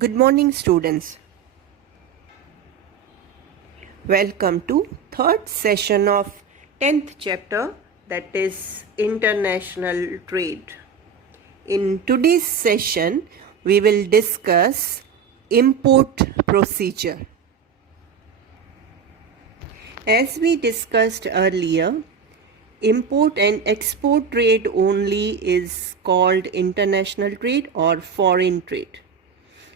Good morning, students. Welcome to third session of 10th chapter, that is international trade. In today's session, we will discuss import procedure. As we discussed earlier, import and export trade only is called international trade or foreign trade.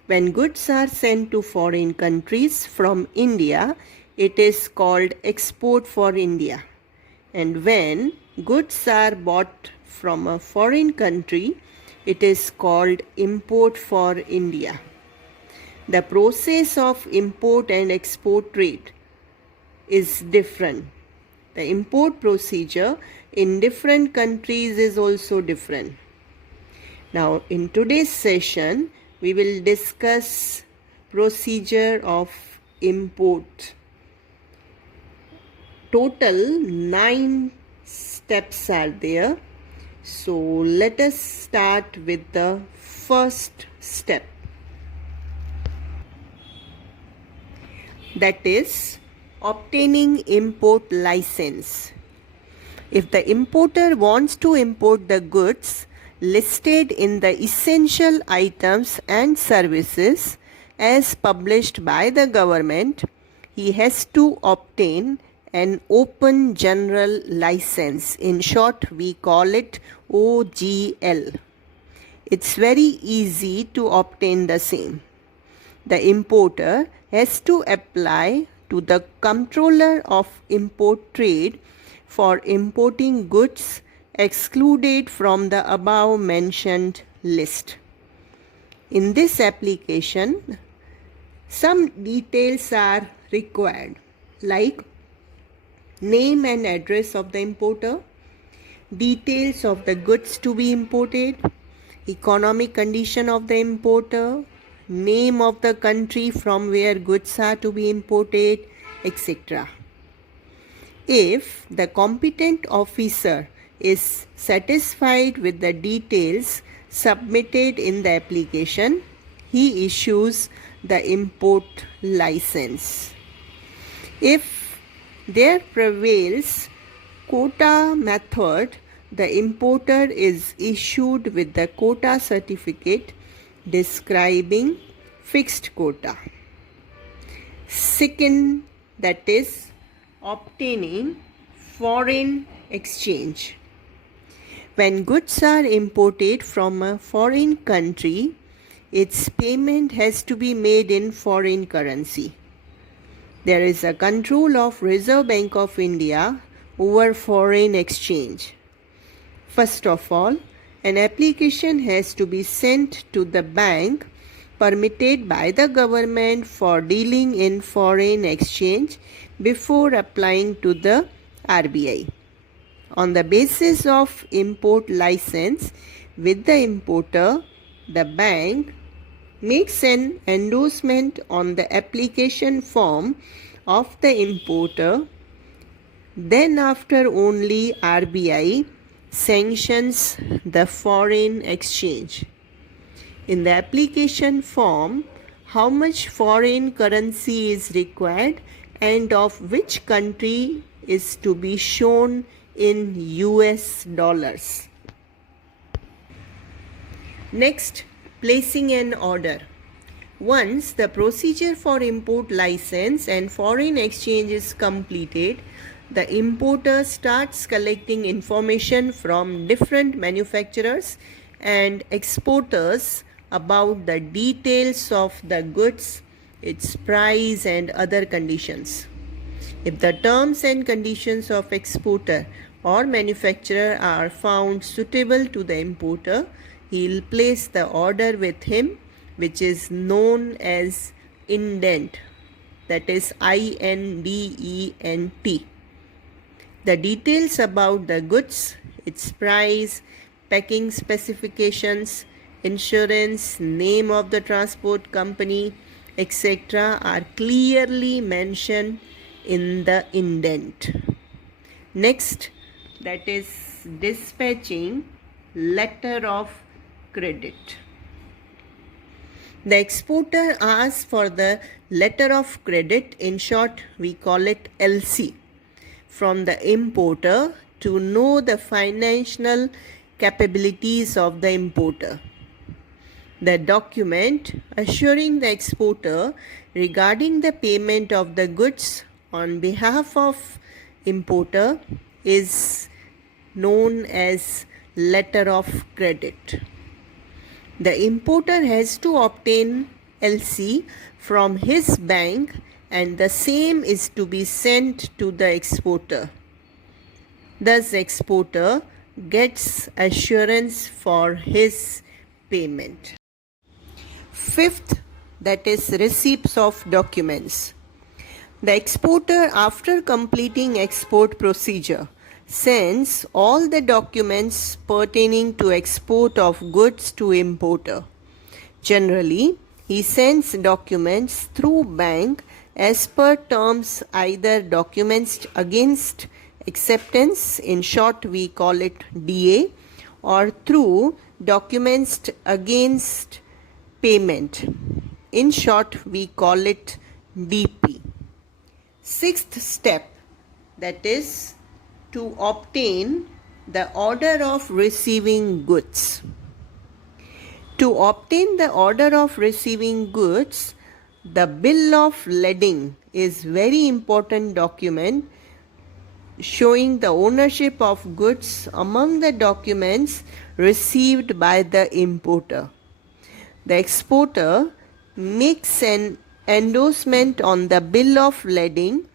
When goods are sent to foreign countries from India, it is called export for India. And when goods are bought from a foreign country, it is called import for India. The process of import and export trade is different. The import procedure in different countries is also different. Now, in today's session, we will discuss procedure of import. Total 9 steps are there. So let us start with the first step. That is obtaining import license. If the importer wants to import the goods listed in the essential items and services as published by the government, he has to obtain an open general license. In short, we call it OGL. It's very easy to obtain the same. The importer has to apply to the Comptroller of Import Trade for importing goods excluded from the above mentioned list. In this application, some details are required, like name and address of the importer, details of the goods to be imported, economic condition of the importer, name of the country from where goods are to be imported, etc. If the competent officer is satisfied with the details submitted in the application, he issues the import license. If there prevails quota method, the importer is issued with the quota certificate describing fixed quota. Second, that is obtaining foreign exchange. When goods are imported from a foreign country, its payment has to be made in foreign currency. There is a control of Reserve Bank of India over foreign exchange. First of all, an application has to be sent to the bank permitted by the government for dealing in foreign exchange before applying to the RBI. On the basis of import license with the importer, the bank makes an endorsement on the application form of the importer. Then after only RBI sanctions the foreign exchange. In the application form, how much foreign currency is required and of which country is to be shown in US dollars. Next, placing an order. Once the procedure for import license and foreign exchange is completed, the importer starts collecting information from different manufacturers and exporters about the details of the goods, its price and other conditions. If the terms and conditions of exporter or manufacturer are found suitable to the importer, he will place the order with him, which is known as indent, that is INDENT. The details about the goods, its price, packing specifications, insurance, name of the transport company, etc. are clearly mentioned in the indent. Next, that is dispatching letter of credit. The exporter asks for the letter of credit, in short, we call it LC, from the importer to know the financial capabilities of the importer. The document assuring the exporter regarding the payment of the goods on behalf of importer is known as letter of credit. The importer has to obtain LC from his bank and the same is to be sent to the exporter. Thus, exporter gets assurance for his payment. Fifth, that is receipts of documents. The exporter, after completing export procedure, sends all the documents pertaining to export of goods to importer. Generally, he sends documents through bank as per terms, either documents against acceptance, in short we call it DA, or through documents against payment, in short we call it DP. Sixth step, that is to obtain the order of receiving goods. To obtain the order of receiving goods, the bill of lading is very important document showing the ownership of goods among the documents received by the importer. The exporter makes an endorsement on the bill of lading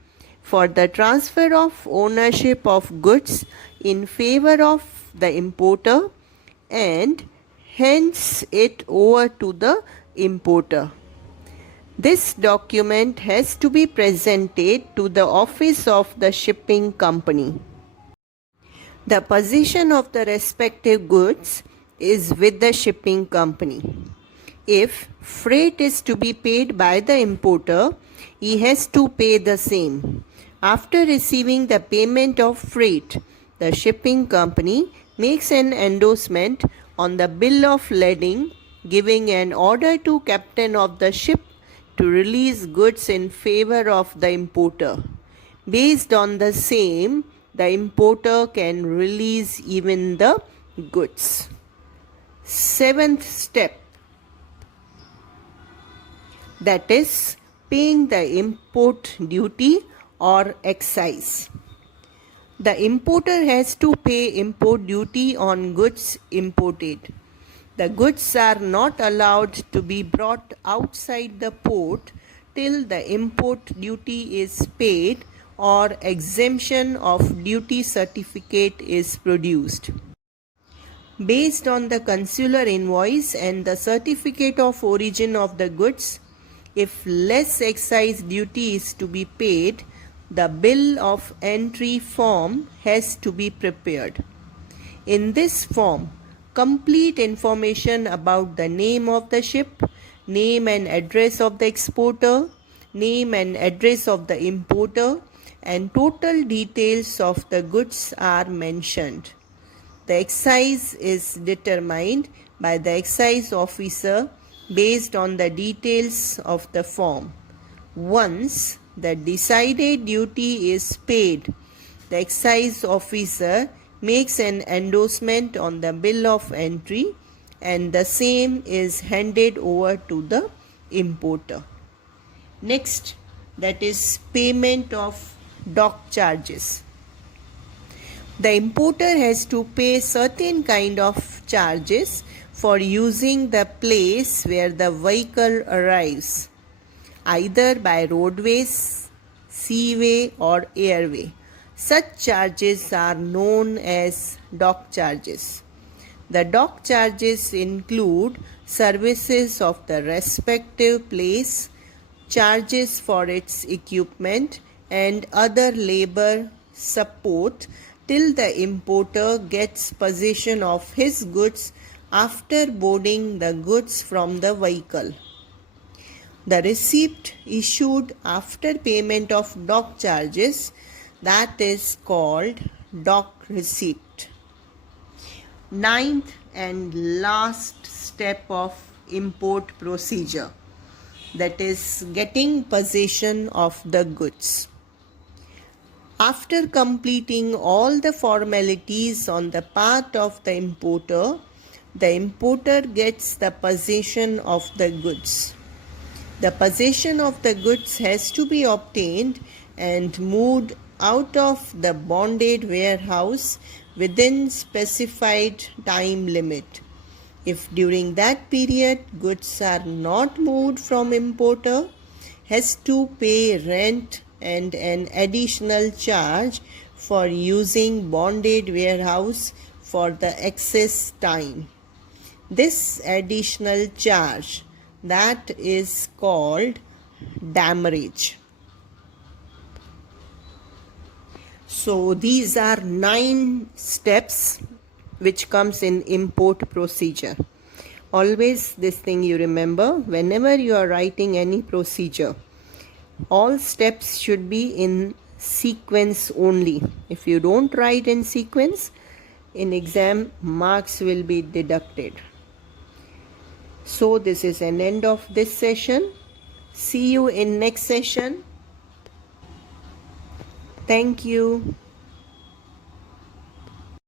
for the transfer of ownership of goods in favor of the importer and hands it over to the importer. This document has to be presented to the office of the shipping company. The possession of the respective goods is with the shipping company. If freight is to be paid by the importer, he has to pay the same. After receiving the payment of freight, the shipping company makes an endorsement on the bill of lading, giving an order to captain of the ship to release goods in favor of the importer. Based on the same, the importer can release even the goods. Seventh step, that is paying the import duty or excise. The importer has to pay import duty on goods imported. The goods are not allowed to be brought outside the port till the import duty is paid or exemption of duty certificate is produced. Based on the consular invoice and the certificate of origin of the goods, if less excise duty is to be paid, the bill of entry form has to be prepared. In this form, complete information about the name of the ship, name and address of the exporter, name and address of the importer, and total details of the goods are mentioned. The excise is determined by the excise officer based on the details of the form. Once the decided duty is paid, the excise officer makes an endorsement on the bill of entry and the same is handed over to the importer. Next, that is payment of dock charges. The importer has to pay certain kind of charges for using the place where the vehicle arrives, either by roadways, seaway or airway. Such charges are known as dock charges. The dock charges include services of the respective place, charges for its equipment and other labor support till the importer gets possession of his goods after boarding the goods from the vehicle. The receipt issued after payment of dock charges, that is called dock receipt. Ninth and last step of import procedure, that is getting possession of the goods. After completing all the formalities on the part of the importer gets the possession of the goods. The possession of the goods has to be obtained and moved out of the bonded warehouse within specified time limit. If during that period goods are not moved from importer, has to pay rent and an additional charge for using bonded warehouse for the excess time. This additional charge, that is called demurrage. So these are 9 steps which comes in import procedure. Always this thing you remember, whenever you are writing any procedure, all steps should be in sequence only. If you don't write in sequence, in exam marks will be deducted. So this is an end of this session. See you in next session. Thank you.